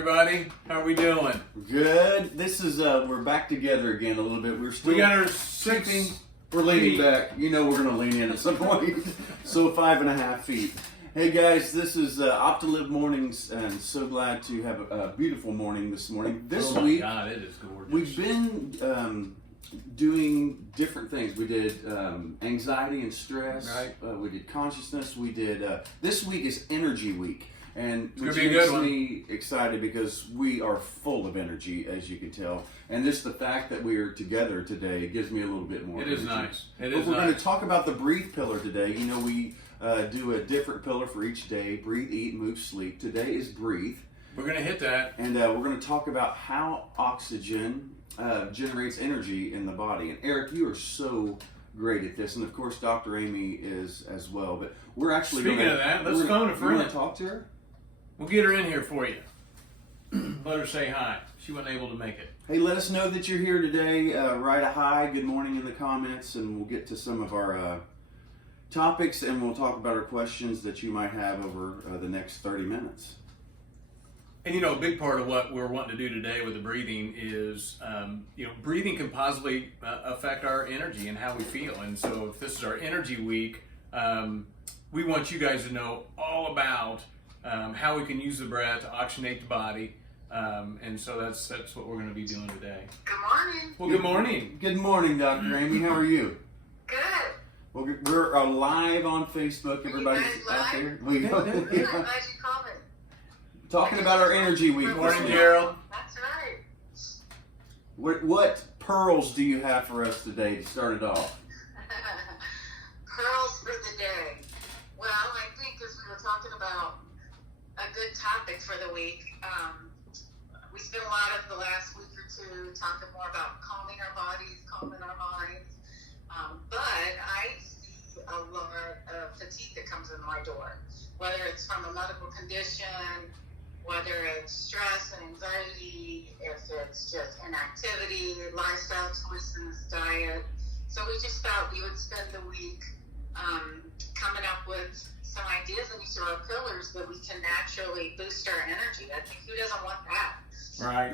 everybody. How are we doing? Good. This is we're back together again a little bit. We got our 6 We're leaning feet back. You know we're gonna lean in at some point. So 5.5 feet. Hey guys, this is OPT2LIV Mornings, and so glad to have a beautiful morning this morning. This week, God, it is gorgeous. we've been doing different things. We did anxiety and stress. Right. We did consciousness. We did. This week is Energy Week. And It's gonna which be a makes good one. me excited because we are full of energy, as you can tell. And just the fact that we are together today gives me a little bit more It is energy. nice. It But is we're going nice. to talk about the breathe pillar today. You know, we do a different pillar for each day. Breathe, eat, move, sleep. Today is breathe. We're going to hit that. And we're going to talk about how oxygen generates energy in the body. And Eric, you are so great at this. And of course, Dr. Amy is as well. But we're actually Speaking of that, let's phone a friend. We're going to talk to her. We'll get her in here for you. Let her say hi. She wasn't able to make it. Hey, let us know that you're here today. Write a hi, good morning in the comments, and we'll get to some of our topics, and we'll talk about our questions that you might have over the next 30 minutes. And you know, a big part of what we're wanting to do today with the breathing is, breathing can positively affect our energy and how we feel. And so if this is our energy week, we want you guys to know all about how we can use the breath to oxygenate the body. And so that's what we're going to be doing today. Good morning. Well, good morning. Good morning, Dr. Amy. How are you? Good. Well, we're live on Facebook. Everybody's out there. Good. I'm glad you called me. Talking about our energy week. Good morning, Gerald. That's right. What pearls do you have for us today to start it off? Pearls for the day. Well, I think as we were talking about a good topic for the week, we spent a lot of the last week or two talking more about calming our bodies, calming our minds. But I see a lot of fatigue that comes in my door, whether it's from a medical condition, whether it's stress and anxiety, if it's just inactivity, lifestyle choices, diet. So we just thought we would spend the week coming up with some ideas in each of our pillars that we can naturally boost our energy. I think who doesn't want that? Right.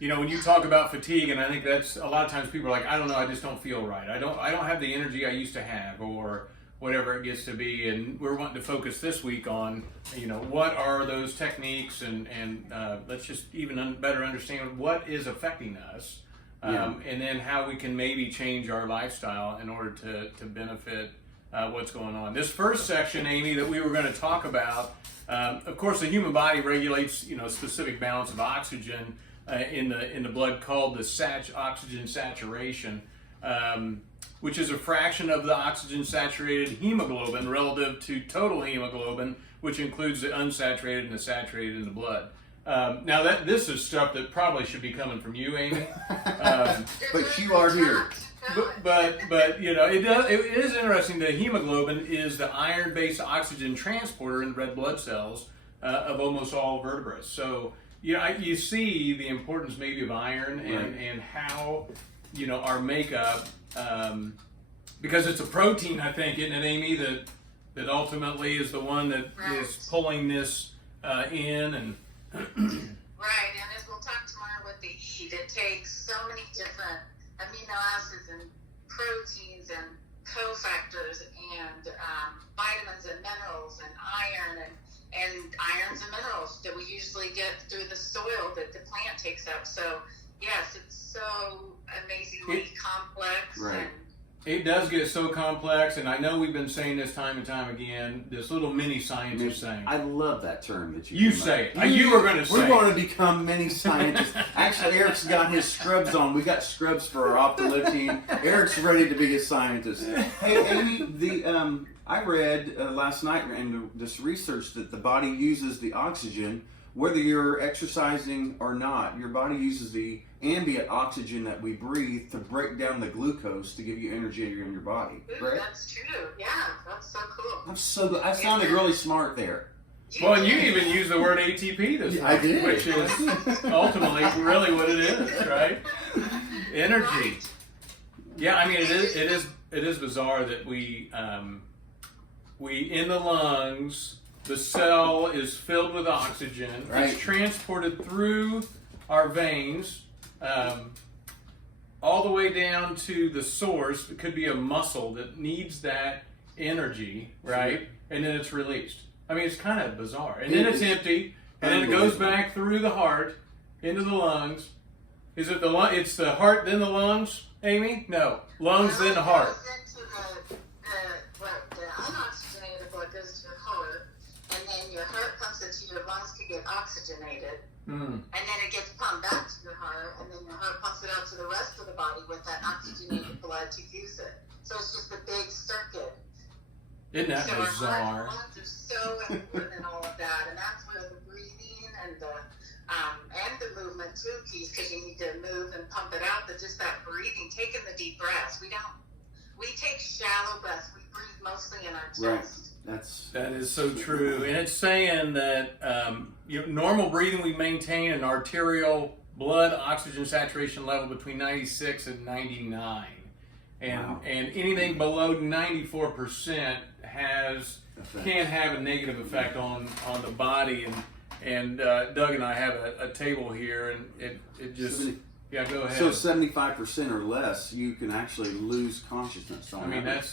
And when you talk about fatigue, and I think that's a lot of times people are like, I don't know, I just don't feel right. I don't have the energy I used to have, or whatever it gets to be. And we're wanting to focus this week on, what are those techniques, and let's just even better understand what is affecting us, and then how we can maybe change our lifestyle in order to benefit what's going on. This first section, Amy, that we were going to talk about, of course, the human body regulates, a specific balance of oxygen in the blood called the oxygen saturation, which is a fraction of the oxygen-saturated hemoglobin relative to total hemoglobin, which includes the unsaturated and the saturated in the blood. Now, this is stuff that probably should be coming from you, Amy. But you are here. But it is interesting that hemoglobin is the iron-based oxygen transporter in red blood cells of almost all vertebrates. So you see the importance maybe of iron and how our makeup, because it's a protein, I think, isn't it, Amy, that ultimately is the one that is pulling this in and. Right, and as we'll talk tomorrow with the eat, it takes so many different amino acids and proteins and cofactors and vitamins and minerals and iron and irons and minerals that we usually get through the soil that the plant takes up. So yes, it's so amazingly complex. Right. And It does get so complex, and I know we've been saying this time and time again, this little mini scientist thing. I love that term that You came say up. it. You were going to say We're it. going to become mini scientists. Actually, Eric's got his scrubs on. We got scrubs for our OPT2LIV team. Eric's ready to be a scientist. Hey, Amy, I read last night in this research that the body uses the oxygen, whether you're exercising or not. Your body uses the ambient oxygen that we breathe to break down the glucose to give you energy in your body. ooh, Right? that's true. Yeah, that's so cool. I'm so good. I sounded really smart there. Well, and you even used the word ATP this I week, did. which is ultimately really what it is, right? Energy. Right. Yeah, I mean, it is bizarre that we in the lungs the cell is filled with oxygen. Right. It's transported through our veins, all the way down to the source. It could be a muscle that needs that energy, right? And then it's released. I mean, it's kind of bizarre. And then it's empty, and then it goes back through the heart into the lungs. Is it the lung? It's the heart, then the lungs, Amy? No, lungs, then the heart. It goes into the unoxygenated blood goes to your heart, and then your heart pumps it to your lungs to get oxygenated, and then it gets pumped back to your heart, and then your heart pumps it out to the rest of the body with that oxygenated blood to use it. So it's just a big circuit. Isn't that So our bizarre? heart and lungs are so important in all of that, and that's where the breathing and the movement too piece, because you need to move and pump it out. But just that breathing, taking the deep breaths. We take shallow breaths. We breathe mostly in our chest. That is so true. And it's saying that normal breathing, we maintain an arterial blood oxygen saturation level between 96 and 99. And anything below 94% can have a negative effect on the body. And Doug and I have a table here, and it just go ahead. So 75% or less, you can actually lose consciousness. I mean, that's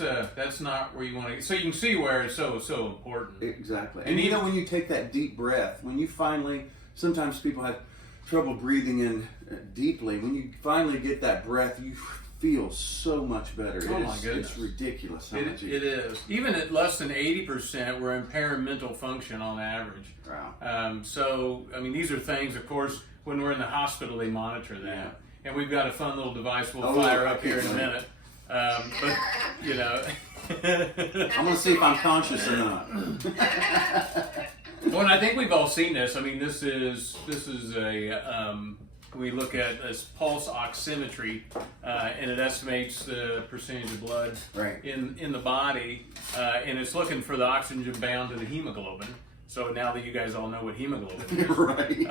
not where you want to. So you can see where it's so important. Exactly. And even when you take that deep breath, when you finally, sometimes people have trouble breathing in deeply. When you finally get that breath, you feel so much better. Oh my goodness. It's ridiculous how much It is. Even at less than 80%, we're impairing mental function on average. Wow. So, I mean, these are things, of course, when we're in the hospital, they monitor that. Yeah. And we've got a fun little device we'll fire up here in a minute. But, you know. I'm going to see if I'm conscious or not. Well, and I think we've all seen this. I mean, this is a... we look at this pulse oximetry, and it estimates the percentage of blood in the body, and it's looking for the oxygen bound to the hemoglobin. So now that you guys all know what hemoglobin is, Right.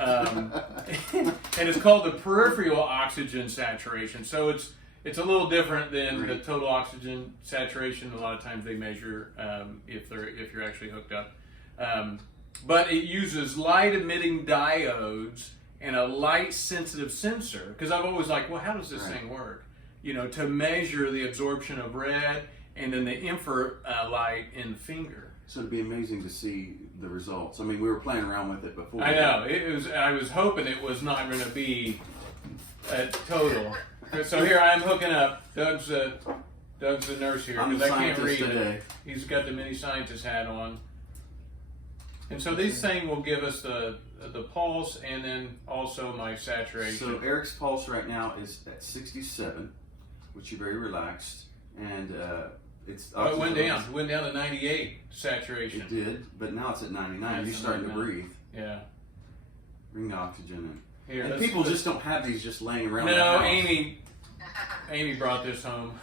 And it's called the peripheral oxygen saturation. So it's a little different than the total oxygen saturation. A lot of times they measure if you're actually hooked up, but it uses light emitting diodes and a light sensitive sensor, because I've always like, well, how does this thing work? You know, to measure the absorption of red and then the infrared light in the finger. So it'd be amazing to see the results. I mean, we were playing around with it before. I know. I was hoping it was not going to be a total. So here I'm hooking up. Doug's the nurse here I'm because the I can't read scientist today. it. He's got the mini scientist hat on. And so this thing will give us the pulse and then also my saturation. So Eric's pulse right now is at 67, which is very relaxed, and it's. It went down. It went down to 98 saturation. It did, but now it's at 99. You're starting to breathe. Yeah. Bring the oxygen in. Here, and people just don't have these just laying around. the No, house. Amy brought this home.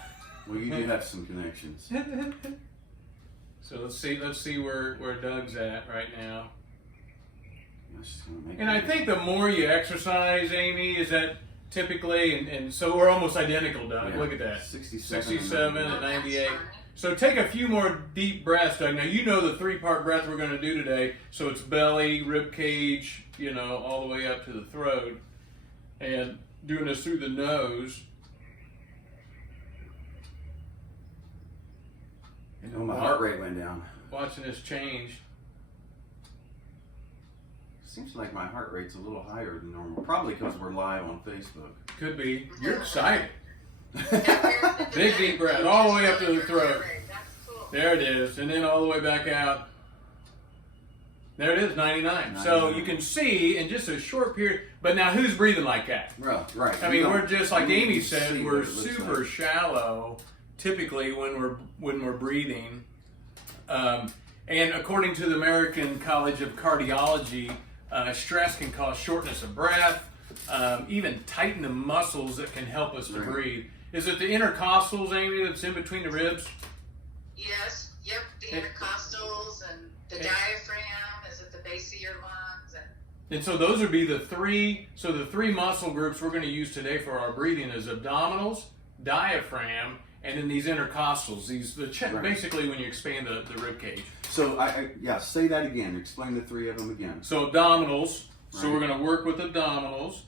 Well, you do have some connections. So let's see where Doug's at right now. Just gonna make And I think the more you exercise, Amy, is that typically, and so we're almost identical, Doug. Yeah. Look at that. 67 and 98. So take a few more deep breaths, Doug. Now you know the 3-part breath we're going to do today. So it's belly, rib cage, all the way up to the throat. And doing this through the nose. Oh, my heart rate went down. Watching this change. Seems like my heart rate's a little higher than normal. Probably because we're live on Facebook. Could be. You're excited. Big deep breath all the way up to the throat. There it is. And then all the way back out. There it is, 99. So you can see in just a short period. But now who's breathing like that? Right. I mean, we're just like Amy said, we're super shallow typically when we're breathing. And according to the American College of Cardiology, stress can cause shortness of breath, even tighten the muscles that can help us to breathe. Is it the intercostals, Amy, that's in between the ribs? Yes. Yep. The intercostals and the diaphragm is at the base of your lungs. And so those would be the three muscle groups we're going to use today for our breathing is abdominals, diaphragm, and then these intercostals. Right. Basically when you expand the rib cage. So say that again. Explain the three of them again. So abdominals. So Right. we're going to work with abdominals.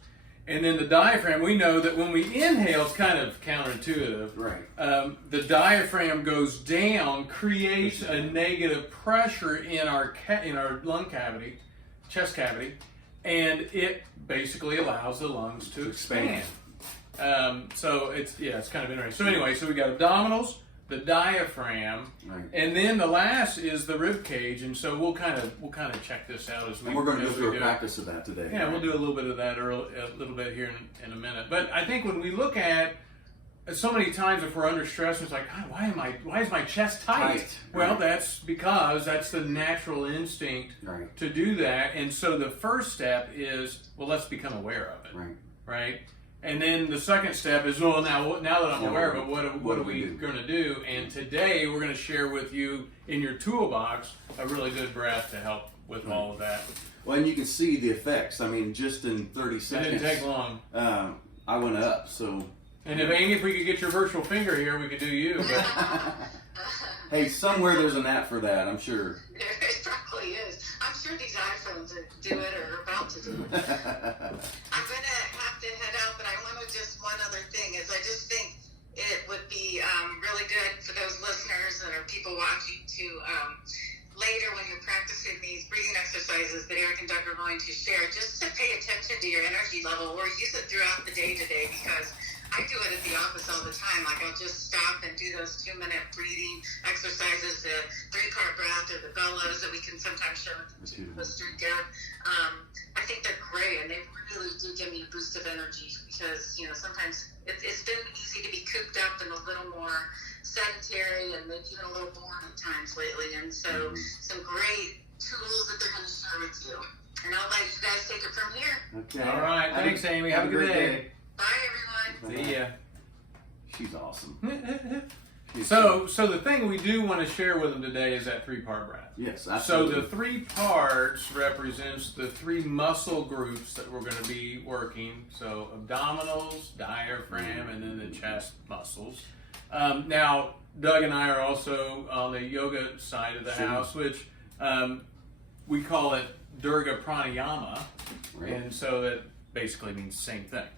And then the diaphragm, we know that when we inhale, it's kind of counterintuitive. Right. The diaphragm goes down, creates a negative pressure in our lung cavity, chest cavity, and it basically allows the lungs to expand. So it's kind of interesting. So anyway, so we got abdominals, the diaphragm, Right. and then the last is the rib cage. And so we'll kind of check this out as we. And we're going to go as we through a do it. practice of that today. Yeah, we'll do a little bit of that a little bit here in a minute. But I think when we look at so many times if we're under stress, it's like, God, why is my chest tight? Tight, Well, right. that's because that's the natural instinct Right. to do that. And so the first step is, well, let's become aware of it, Right. right? And then the second step is, well, now that I'm aware of it, what are we do? going to do? And today we're going to share with you in your toolbox a really good breath to help with all of that. Well, and you can see the effects. I mean, just in 30 It seconds, didn't take long. I went up. So, And if Amy, if we could get your virtual finger here, we could do you. But hey, somewhere there's an app for that, I'm sure. It probably is. I'm sure these iPhones that do it or are about to do it. I'm going to have to head out, but I want to just one other thing is I just think it would be really good for those listeners and or people watching to later when you're practicing these breathing exercises that Eric and Doug are going to share, just to pay attention to your energy level or use it throughout the day today, because I do it at the office all the time. Like I'll just stop and do those 2-minute breathing exercises, the 3-part breath or the bellows that we can sometimes share with the street there. I think they're great, and they really do give me a boost of energy because, sometimes it's been easy to be cooped up and a little more sedentary and maybe even a little boring at times lately. And so some great tools that they're going to share with you. And I'll let you guys take it from here. Okay. all right, thanks, Amy. Have a good great day. Bye, everyone. See ya. She's awesome. So the thing we do want to share with them today is that 3-part breath. Yes, So absolutely. the 3 parts represents the 3 muscle groups that we're going to be working. So abdominals, diaphragm, and then the chest muscles. Now, Doug and I are also on the yoga side of the Sure. house, which we call it Durga Pranayama, Right. and so that basically means the same thing.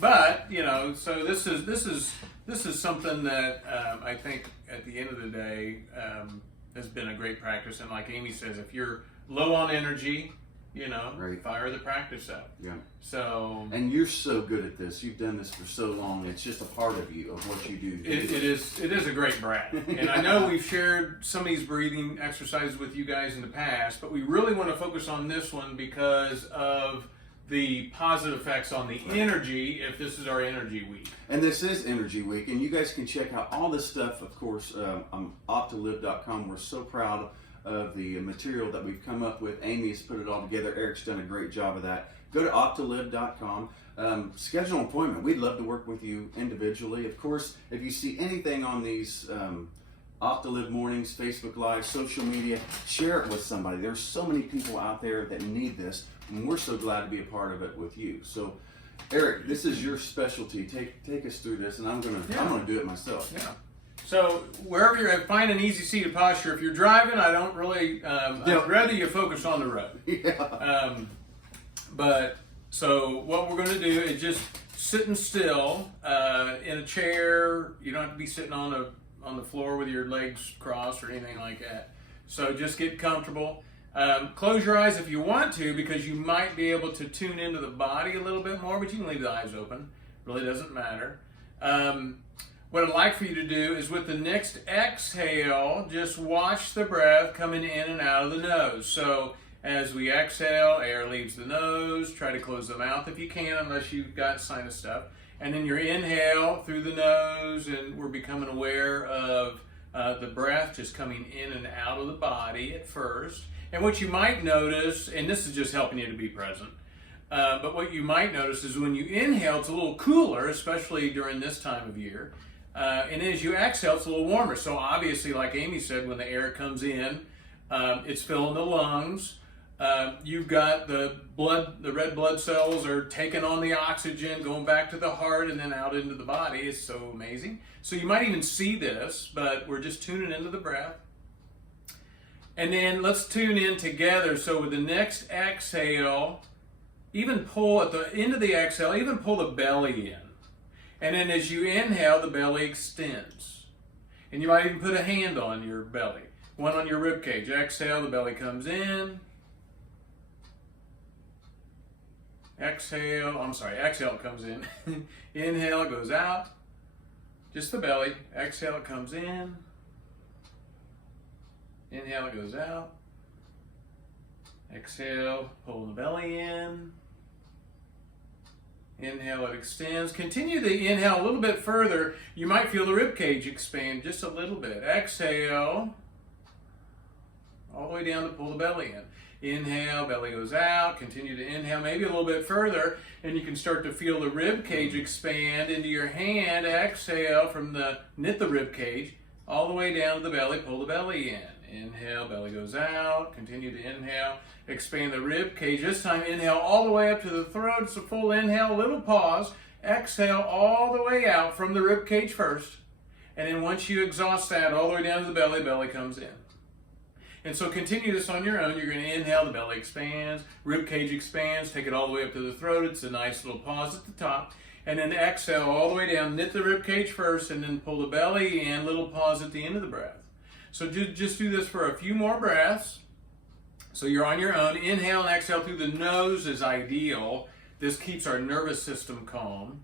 But so this is something that I think at the end of the day has been a great practice. And like Amy says, if you're low on energy, Right. fire the practice up. Yeah. So And you're so good at this. You've done this for so long. It's just a part of you, of what you do. it is a great breath. And I know we've shared some of these breathing exercises with you guys in the past, but we really want to focus on this one because of the positive effects on the energy if this is our energy week. And this is Energy Week, and you guys can check out all this stuff, of course, on OPT2LIV.com. We're so proud of the material that we've come up with. Amy has put it all together. Eric's done a great job of that. Go to OPT2LIV.com. Schedule an appointment. We'd love to work with you individually. Of course, if you see anything on these OPT2LIV Mornings, Facebook Live, social media, share it with somebody. There's so many people out there that need this, and we're so glad to be a part of it with you. So, Eric, this is your specialty. Take us through this, and I'm gonna do it myself. Yeah. So wherever you're at, find an easy seated posture. If you're driving, I don't really. I'd rather you focus on the road. Yeah. But so what we're going to do is just sitting still in a chair. You don't have to be sitting on the floor with your legs crossed or anything like that. So just get comfortable. Close your eyes if you want to, because you might be able to tune into the body a little bit more, but you can leave the eyes open. Really doesn't matter. What I'd like for you to do is with the next exhale, just watch the breath coming in and out of the nose. So as we exhale, air leaves the nose. Try to close the mouth if you can, unless you've got sinus stuff. And then your inhale through the nose, and we're becoming aware of the breath just coming in and out of the body at first. And what you might notice, and this is just helping you to be present, but what you might notice is when you inhale, it's a little cooler, especially during this time of year. And as you exhale, it's a little warmer. So obviously, like Amy said, when the air comes in, it's filling the lungs. You've got the red blood cells are taking on the oxygen, going back to the heart and then out into the body. It's so amazing. So you might even see this, but we're just tuning into the breath. And then let's tune in together. So with the next exhale, even pull at the end of the exhale, even pull the belly in. And then as you inhale, the belly extends. And you might even put a hand on your belly. One on your rib cage. Exhale, the belly comes in. Exhale, it comes in. Inhale, it goes out. Just the belly. Exhale, it comes in. Inhale, it goes out. Exhale, pull the belly in. Inhale, it extends. Continue the inhale a little bit further. You might feel the rib cage expand just a little bit. Exhale, all the way down to pull the belly in. Inhale, belly goes out. Continue to inhale, maybe a little bit further, and you can start to feel the rib cage expand into your hand. Exhale from knit the rib cage all the way down to the belly. Pull the belly in. Inhale, belly goes out. Continue to inhale. Expand the rib cage. This time, inhale all the way up to the throat. It's a full inhale, a little pause. Exhale all the way out from the rib cage first. And then once you exhaust that, all the way down to the belly comes in. And so continue this on your own. You're going to inhale, the belly expands, rib cage expands, take it all the way up to the throat. It's a nice little pause at the top. And then exhale all the way down, knit the rib cage first, and then pull the belly in, little pause at the end of the breath. So just do this for a few more breaths. So you're on your own. Inhale and exhale through the nose is ideal. This keeps our nervous system calm.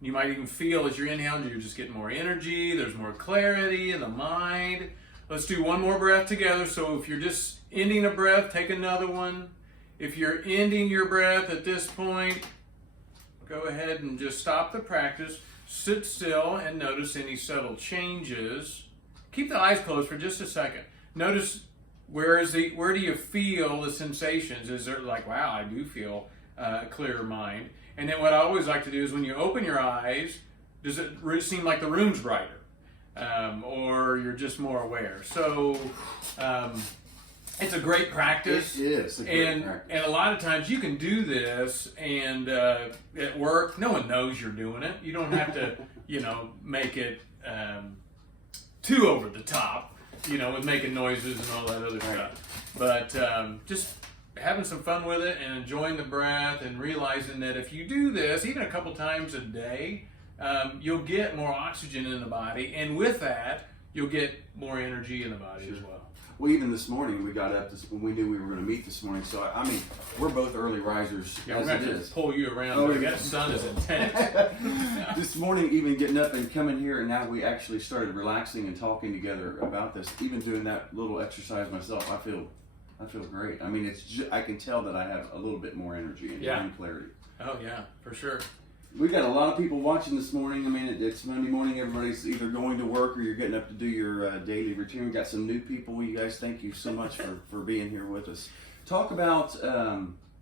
You might even feel as you're inhaling, you're just getting more energy. There's more clarity in the mind. Let's do one more breath together. So if you're just ending a breath, take another one. If you're ending your breath at this point, go ahead and just stop the practice. Sit still and notice any subtle changes. Keep the eyes closed for just a second. Notice where do you feel the sensations? Is there like, wow, I do feel a clearer mind? And then what I always like to do is when you open your eyes, does it seem like the room's brighter? Or you're just more aware? So it's a great practice. It is a great practice. And a lot of times you can do this and at work, no one knows you're doing it. You don't have to, make it too over the top, with making noises and all that other stuff. But just having some fun with it and enjoying the breath and realizing that if you do this, even a couple times a day, you'll get more oxygen in the body. And with that, you'll get more energy in the body as well. Well, even this morning, we got up when we knew we were going to meet this morning. So, I mean, we're both early risers Yeah, as we're it going to is. pull you around. Oh, That sun is intense. This morning, even getting up and coming here, and now we actually started relaxing and talking together about this. Even doing that little exercise myself, I feel great. I mean, I can tell that I have a little bit more energy and clarity. Oh yeah, for sure. We got a lot of people watching this morning. I mean, it's Monday morning. Everybody's either going to work or you're getting up to do your daily routine. We got some new people. You guys, thank you so much for being here with us. Talk about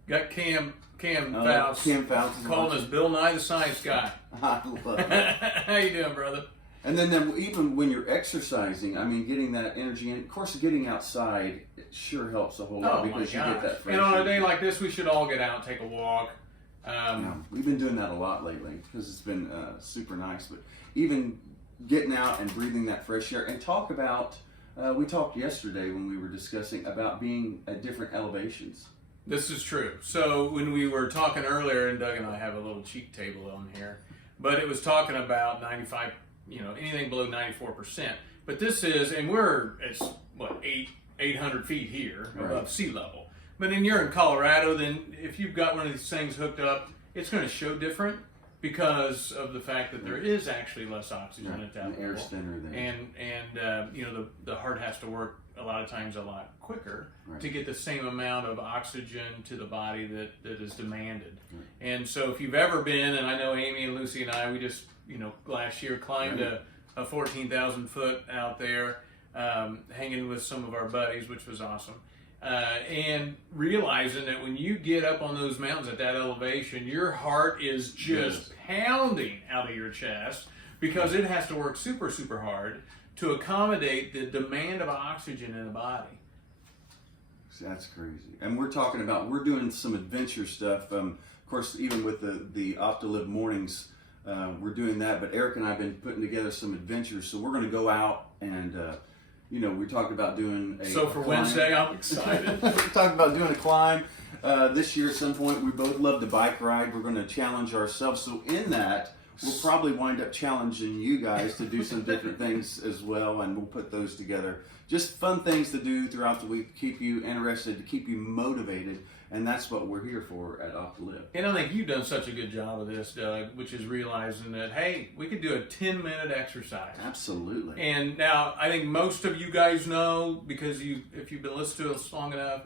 Got Cam Fouts. Cam Fouts is calling us Bill Nye the Science Guy. I love it. How you doing, brother? And then even when you're exercising, I mean, getting that energy in. Of course, getting outside it sure helps a whole lot because you get that fresh And on a air. day like this, we should all get out and take a walk. Yeah, we've been doing that a lot lately because it's been super nice. But even getting out and breathing that fresh air and talk about, we talked yesterday when we were discussing about being at different elevations. This is true. So when we were talking earlier, and Doug and I have a little cheat table on here, but it was talking about 95, anything below 94%. But this is, and it's 800 feet here above sea level. But then you're in Colorado, then if you've got one of these things hooked up, it's going to show different because of the fact that there is actually less oxygen at that level. Air's thinner there. And the heart has to work a lot of times a lot quicker to get the same amount of oxygen to the body that is demanded. Right. And so if you've ever been, and I know Amy and Lucy and I, we just last year climbed a 14,000 foot out there, hanging with some of our buddies, which was awesome. And realizing that when you get up on those mountains at that elevation, your heart is just pounding out of your chest because it has to work super, super hard to accommodate the demand of oxygen in the body. That's crazy. And we're doing some adventure stuff. Of course, even with the OPT2LIV Mornings, we're doing that. But Eric and I have been putting together some adventures. So we're going to go out and, we talked about doing a So for climb. Wednesday, I'm excited. We're talking about doing a climb. This year at some point, we both love to bike ride. We're going to challenge ourselves. So in that, we'll probably wind up challenging you guys to do some different things as well, and we'll put those together. Just fun things to do throughout the week to keep you interested, to keep you motivated, and that's what we're here for at OPT2LIV. And I think you've done such a good job of this, Doug, which is realizing that, hey, we could do a 10-minute exercise. Absolutely. And now I think most of you guys know, because if you've been listening to us long enough,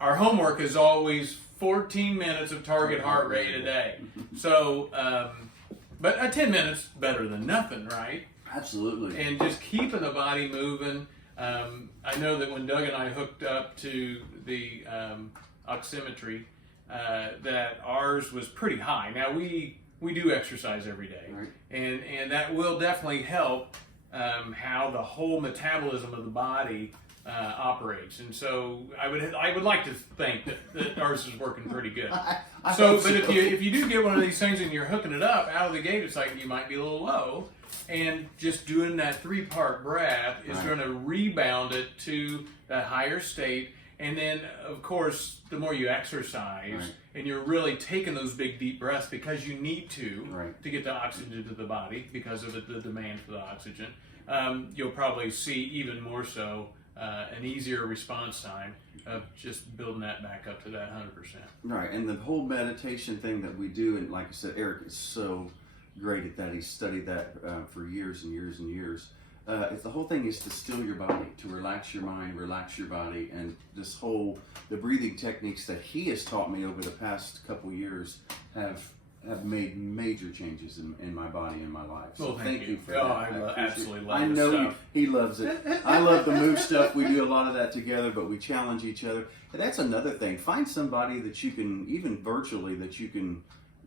our homework is always 14 minutes of target heart rate a day. So, but 10 minutes better than nothing, right? Absolutely. And just keeping the body moving. I know that when Doug and I hooked up to the oximetry, that ours was pretty high. Now we do exercise every day, Right. and that will definitely help how the whole metabolism of the body operates. And so I would like to think that ours is working pretty good. I So, hope but if you do get one of these things and you're hooking it up out of the gate, it's like you might be a little low, and just doing that 3-part breath is Right. going to rebound it to that higher state. And then, of course, the more you exercise, Right. and you're really taking those big deep breaths because you need to Right. to get the oxygen to the body because of the demand for the oxygen, you'll probably see even more so an easier response time of just building that back up to that 100%. Right, and the whole meditation thing that we do, and like I said, Eric is so great at that. He's studied that for years and years and years. The whole thing is to still your body, to relax your mind, relax your body, and the breathing techniques that he has taught me over the past couple years have made major changes in my body and my life. So Well, thank you. for Oh, that. I appreciate absolutely it. love I this know stuff. he loves it. I love the move stuff. We do a lot of that together, but we challenge each other. And that's another thing. Find somebody that you can, even virtually, that you can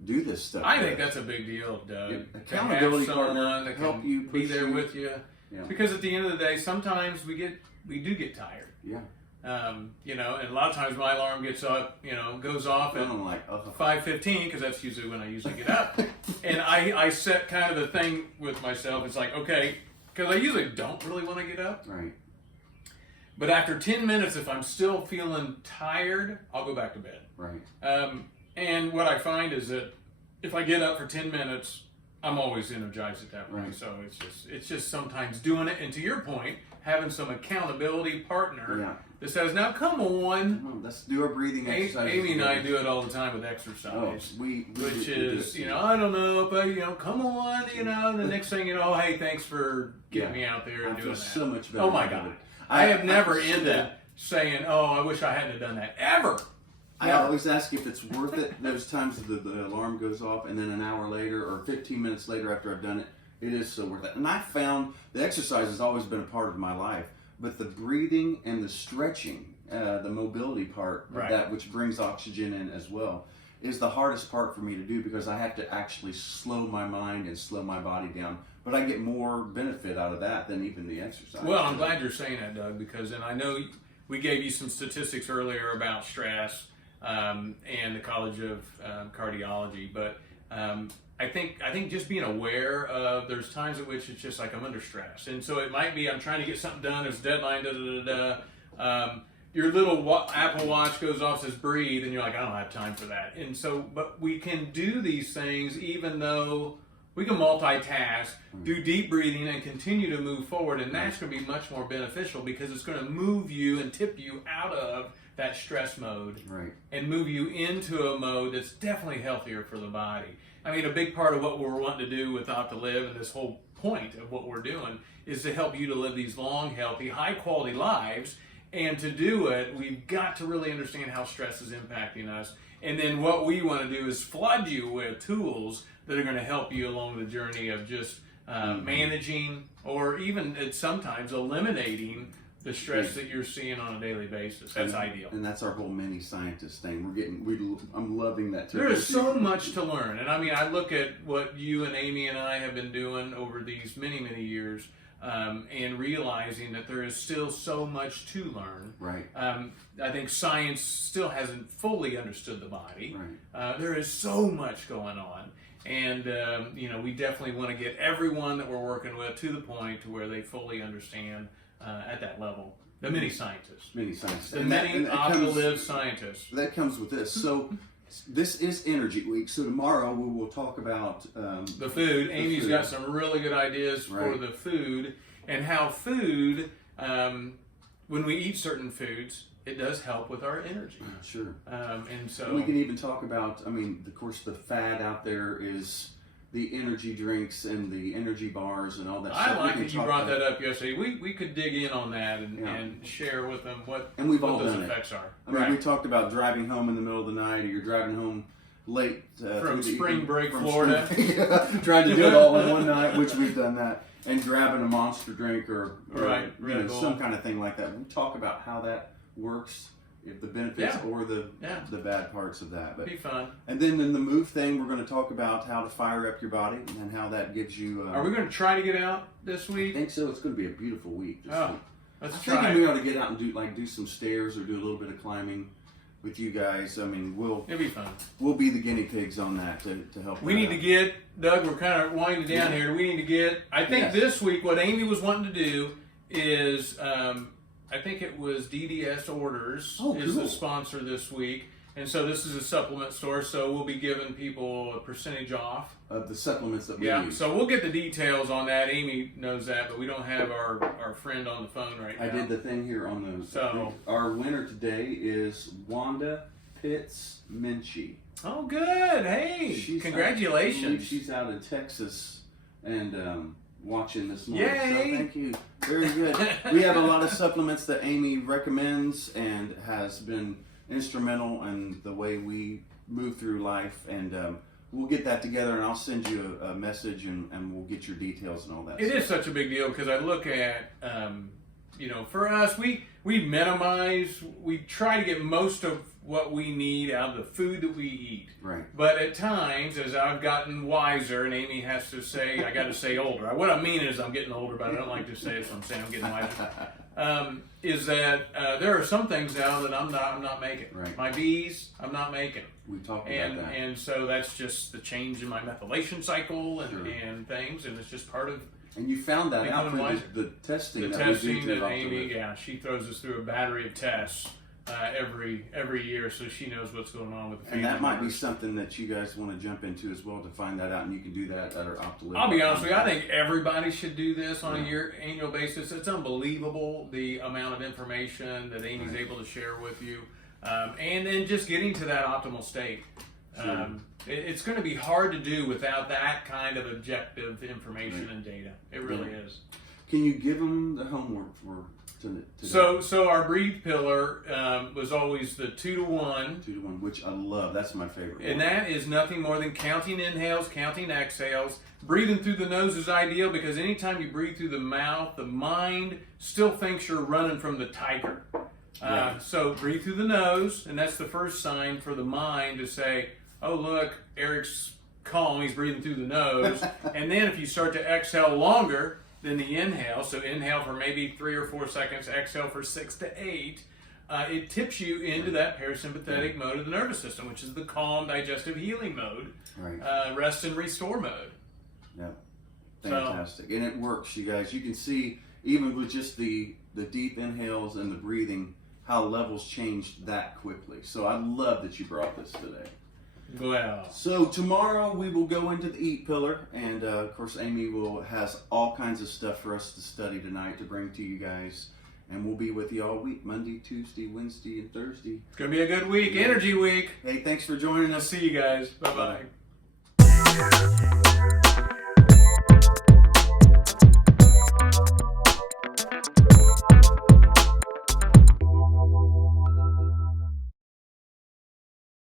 do this stuff I with. think that's a big deal, Doug. Yeah, To accountability have someone partner, that help can you, be push there you. with you. Yeah. Because at the end of the day, sometimes we do get tired. Yeah. And a lot of times my alarm gets up, goes off at I'm like, 5:15 because that's usually when I usually get up. And I set kind of a thing with myself. It's like, okay, because I usually don't really want to get up. right. But after 10 minutes, if I'm still feeling tired, I'll go back to bed. Right. And what I find is that if I get up for 10 minutes, I'm always energized at that point. Right. So it's just sometimes doing it. And to your point, having some accountability partner Yeah. that says, now come on. Let's do our breathing exercises. Amy and I together. do it all the time with exercise. Oh, we Which do is, it. I don't know, but, come on, the next thing you know, hey, thanks for getting me out there and I doing feel that. so much better. Oh my about God. it. I have never feel ended that. saying, oh, I wish I hadn't have done that. Ever. I always ask if it's worth it. Those times the alarm goes off, and then an hour later or 15 minutes later after I've done it, it is so worth it. And I found the exercise has always been a part of my life, but the breathing and the stretching, the mobility part, Right. that which brings oxygen in as well, is the hardest part for me to do because I have to actually slow my mind and slow my body down. But I get more benefit out of that than even the exercise. Well, I'm glad you're saying that, Doug, because and I know we gave you some statistics earlier about stress and the College of Cardiology, but I think just being aware of there's times at which it's just like I'm under stress, and so it might be I'm trying to get something done. There's a deadline. Your little Apple Watch goes off, says breathe, and you're like, I don't have time for that. And so, but we can do these things even though we can multitask, do deep breathing, and continue to move forward. And that's going to be much more beneficial because it's going to move you and tip you out of that stress mode Right. and move you into a mode that's definitely healthier for the body. I mean, a big part of what we're wanting to do with OPT2LIV and this whole point of what we're doing is to help you to live these long, healthy, high-quality lives. And to do it, we've got to really understand how stress is impacting us. And then what we want to do is flood you with tools that are going to help you along the journey of just managing or even sometimes eliminating the stress that you're seeing on a daily basis. That's ideal. And that's our whole mini scientist thing. I'm loving that too. There is so much to learn. And I mean, I look at what you and Amy and I have been doing over these many, many years. and realizing that there is still so much to learn. Right. I think science still hasn't fully understood the body. Right. There is so much going on. And, we definitely want to get everyone that we're working with to the point to where they fully understand at that level. The many scientists. Many scientists. The many OPT2LIV scientists. That comes with this. So this is Energy Week. So tomorrow we will talk about the food. Amy's got some really good ideas for the food and how food, when we eat certain foods, it does help with our energy. Sure. And so we can even talk about, of course, the fad out there is the energy drinks and the energy bars and all that stuff. I like that you brought that up yesterday. We could dig in on that and share with them what those effects are. We talked about driving home in the middle of the night, or you're driving home late from spring break, Florida. Trying to do it all in one night, which we've done that, and grabbing a Monster drink or some kind of thing like that. We talk about how that works, if the benefits or the bad parts of that. But be fun. And then in the move thing, we're going to talk about how to fire up your body and how that gives you. Are we going to try to get out this week? I think so. It's going to be a beautiful week. This week. Let's try. I think we ought to get out and do some stairs or do a little bit of climbing with you guys. It'll be fun. We'll be the guinea pigs on that to help. We need to get Doug. We're kind of winding down here. We need to get. I think this week what Amy was wanting to do is. I think it was DDS Orders is the sponsor this week. And so this is a supplement store, so we'll be giving people a percentage off. Of the supplements that we use. So we'll get the details on that. Amy knows that, but we don't have our friend on the phone right now. I did the thing here on those. So our winner today is Wanda Pitts Minchie. Oh, good. Hey, congratulations. She's out in Texas and watching this morning. Yay! So thank you. Very good. We have a lot of supplements that Amy recommends and has been instrumental in the way we move through life. And we'll get that together, and I'll send you a message, and we'll get your details and all that. It is such a big deal because I look at, for us, we minimize, we try to get most of what we need out of the food that we eat. Right. But at times, as I've gotten wiser, and Amy has to say, I got to say older. What I mean is I'm getting older, but I don't like to say it, so I'm saying I'm getting wiser. Is that there are some things now that I'm not making. Right. My B's, I'm not making. We talked about that. And so that's just the change in my methylation cycle and things, and it's just part of. And you found that out through the testing. The testing that Amy, she throws us through a battery of tests every year, so she knows what's going on with the family. And that might be something that you guys want to jump into as well to find that out, and you can do that at our OPT2LIV. I'll be honest with you, I think everybody should do this on annual basis. It's unbelievable the amount of information that Amy's able to share with you, and then just getting to that optimal state. Sure. It's going to be hard to do without that kind of objective information and data. It really is. Can you give them the homework for today? So our breathe pillar was always the 2-to-1. 2-to-1, which I love. That's my favorite. And that is nothing more than counting inhales, counting exhales. Breathing through the nose is ideal because anytime you breathe through the mouth, the mind still thinks you're running from the tiger. So breathe through the nose, and that's the first sign for the mind to say, oh, look, Eric's calm, he's breathing through the nose. And then if you start to exhale longer than the inhale, so inhale for maybe 3 or 4 seconds, exhale for 6 to 8, it tips you into that parasympathetic mode of the nervous system, which is the calm, digestive, healing mode, rest and restore mode. Yep. Fantastic. And it works, you guys. You can see, even with just the deep inhales and the breathing, how levels changed that quickly. So I love that you brought this today. Well. So tomorrow we will go into the eat pillar, and of course Amy has all kinds of stuff for us to study tonight to bring to you guys, and we'll be with you all week, Monday, Tuesday, Wednesday, and Thursday. It's gonna be a good week, energy week. Hey, thanks for joining us. See you guys. Bye bye.